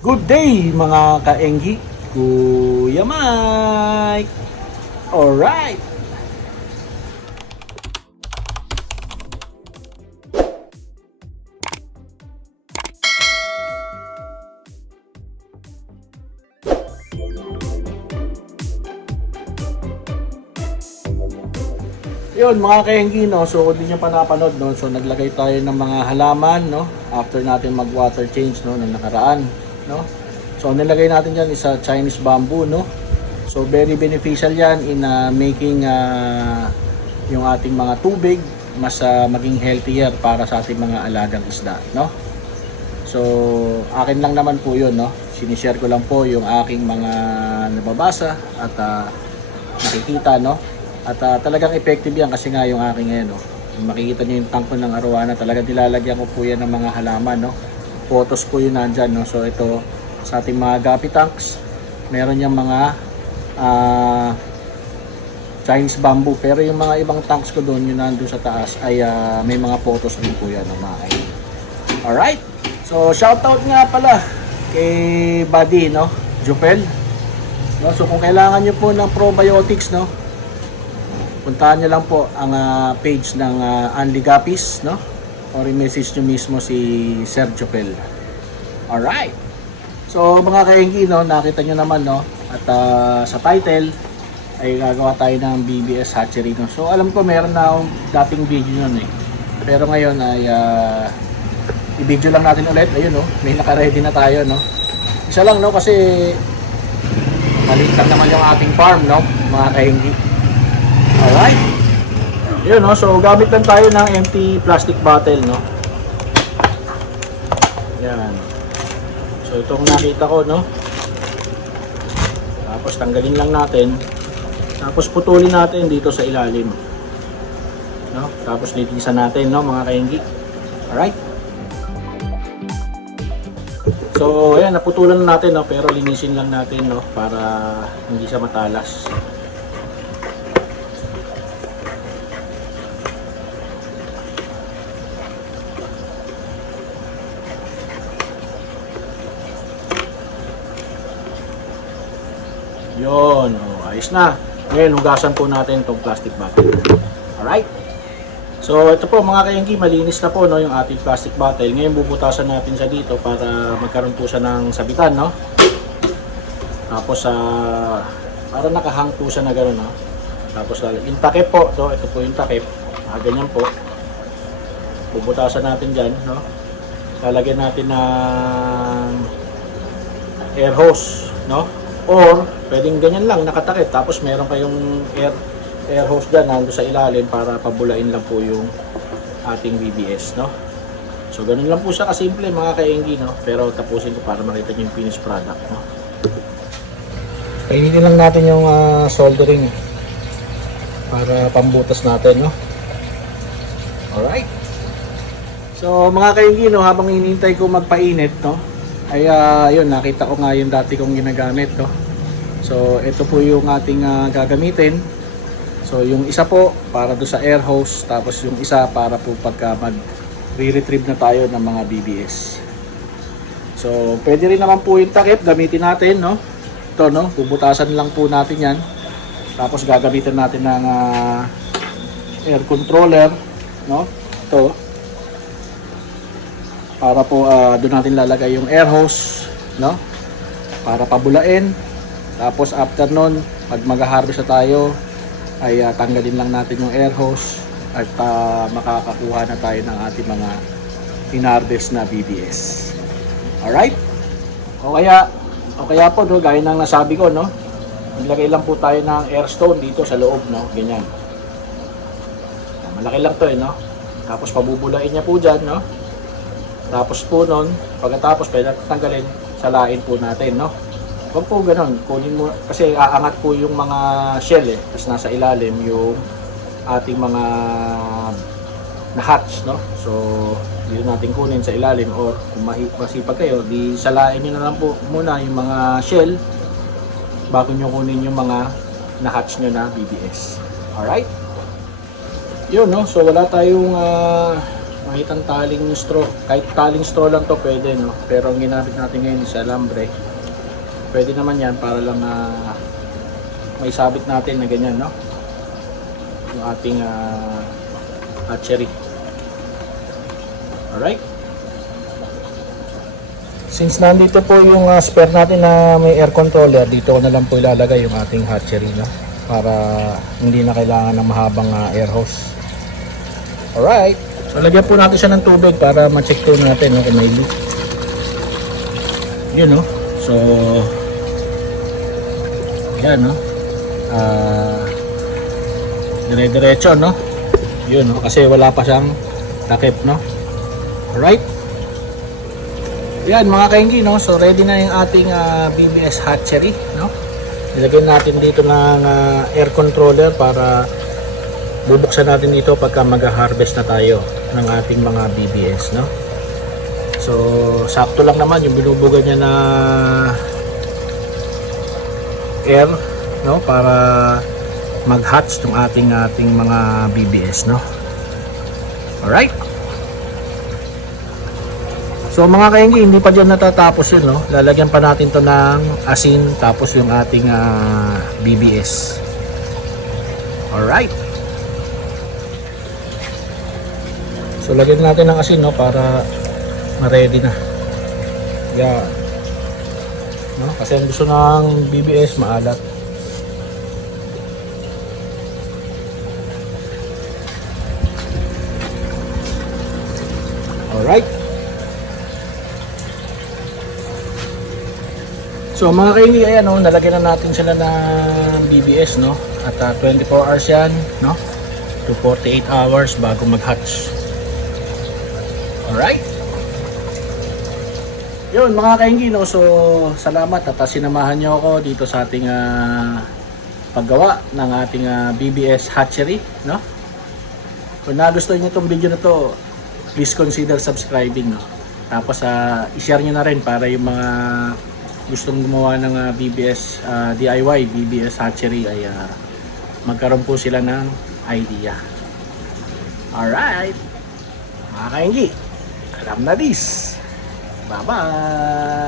Good day mga kaenggi, Kuya Mike! Alright! Yun mga kaenggi, no? So kung di nyo pa napanood, no? So naglagay tayo ng mga halaman, no? After natin mag water change, no? Nung nakaraan, no? So nilagay natin dyan is Chinese bamboo, no? So very beneficial yan in making yung ating mga tubig mas maging healthier para sa ating mga alagang isda, no? So akin lang naman po yun, no? Sinishare ko lang po yung aking mga nababasa at nakikita, no? At talagang effective yan kasi nga yung aking ngayon, no? Makikita nyo yung tank ko ng Arowana, talagang nilalagyan ko po yan ng mga halaman, no? Photos po yun nandyan, no? So ito sa ating mga gapi tanks, meron yung mga Chinese bamboo, pero yung mga ibang tanks ko doon, yung nandun sa taas ay may mga photos din po yan, no, mga kayo. Alright, so shoutout nga pala kay Buddy, no? Jopel, no? So kung kailangan nyo po ng probiotics, no? Puntahan nyo lang po ang page ng Anli Gapis, no? Or i-message nyo mismo si Sir Jopel. Alright, so mga kaenggi, no? Nakita nyo naman, no? At sa title ay gagawa tayo ng BBS hatchery, no? So alam ko meron na akong dating video nun eh, pero ngayon ay i-video lang natin ulit. Ayun, no? May naka-ready na tayo, no? Isa lang, no? Kasi maliit lang naman yung ating farm, no? Mga kaenggi. Alright, yun, no? So gamit lang tayo ng empty plastic bottle, no? Yan. So itong nakita ko, no? Tapos tanggalin lang natin. Tapos putulin natin dito sa ilalim, no? Tapos litisan natin, no, mga kaenggi. Alright. So ayan, naputulan natin, no? Pero linisin lang natin, no? Para hindi siya matalas. Yun, oh, ayos na. Ngayon, hugasan po natin itong plastic bottle. Alright. So, ito po mga kaenggi, malinis na po, no, yung ating plastic bottle. Ngayon, bubutasan natin siya dito para magkaroon po siya ng sabitan, no? Tapos, para nakahang po siya na gano'n, no? Tapos, yung takip po, no? Ito po yung takip. Ganyan po. Bubutasan natin dyan, no? Lalagyan natin ng air hose, no? Or pwedeng ganyan lang nakatakip, tapos meron kayong air hose dyan nando sa ilalim para pabulain lang po yung ating BBS, no? So ganun lang po siya kasimple mga kaenggi, no? Pero tapusin ko para makita nyo yung finished product, no? Painitin lang natin yung soldering para pambutas natin, no? Alright. So mga kaenggi, no, habang hinihintay ko magpainit, no, ay yun, nakita ko nga yung dati kong ginagamit, no? So ito po yung ating gagamitin. So yung isa po para do sa air hose, tapos yung isa para po pagka mag-retrieve na tayo ng mga BBS. So pwede rin naman po yung takip gamitin natin, no? Ito, no, bubutasan lang po natin yan. Tapos gagamitin natin ng air controller, no? Ito para po doon natin lalagay yung air hose, no? Para pabulain. Tapos after nun, pag mag-harvest na tayo, ay tanggalin lang natin yung air hose at makakakuha na tayo ng ating mga hinarvest na BBS. Alright? O kaya po, no, gaya ng nasabi ko, no? Maglagay lang po tayo ng air stone dito sa loob, no? Ganyan. Malaki lang to, eh, no? Tapos pabubulain niya po dyan, no? Tapos po nun, pagkatapos pwede tanggalin, salain po natin, no? Huwag po ganun, kunin mo, kasi aangat po yung mga shell, eh. Tapos nasa ilalim yung ating mga na-hatch, no? So, dito natin kunin sa ilalim, or kung masipag kayo, di salain nyo na lang po muna yung mga shell bago nyo kunin yung mga na-hatch nyo na BBS. Alright? Yun, no? So, wala tayong makitang taling straw. Kahit taling straw lang to pwede, no? Pero ang ginamit natin ngayon is alambre. Pwede naman yan para lang may sabit natin na ganyan, no? Yung ating hatchery. Alright. Since nandito po yung spare natin na may air controller, dito ko na lang po ilalagay yung ating hatchery, no? Para hindi na kailangan ng mahabang air hose. Alright. So lagyan po natin siya ng tubig para ma-check po natin, no, kung may leak. Yun, no? So yan, no? Dire-diretso, no? Yun, no? Kasi wala pa siyang takip, no? Alright. Yan mga kainggi, no? So ready na yung ating BBS hatchery, no? Ilagay natin dito ng air controller para bubuksan natin dito pagka mag-harvest na tayo ng ating mga BBS, no? So sakto lang naman yung binubuga niya na air, no, para mag-hatch tong ating mga BBS, no? Alright. So mga kainggi, hindi pa dyan natatapos yun, no? Lalagyan pa natin to ng asin tapos yung ating BBS. Alright. So lagyan natin ng asin, no, para ma-ready na. Yan. No? Kasi ang gusto ng BBS maalat. Alright. So mga kainggi, ayan, no, nalagyan na natin sila ng BBS, no? At 24 hours yan, no? To 48 hours bago mag-hatch. Alright. Yun mga kainggi, no? So salamat at sinamahan nyo ako dito sa ating paggawa ng ating BBS hatchery, no? Kung nagustuhan nyo itong video na to, please consider subscribing, no? Tapos i-share nyo na rin para yung mga gustong gumawa ng BBS DIY BBS hatchery ay magkaroon po sila ng idea. Alright mga kainggi, alam na this. Bye bye.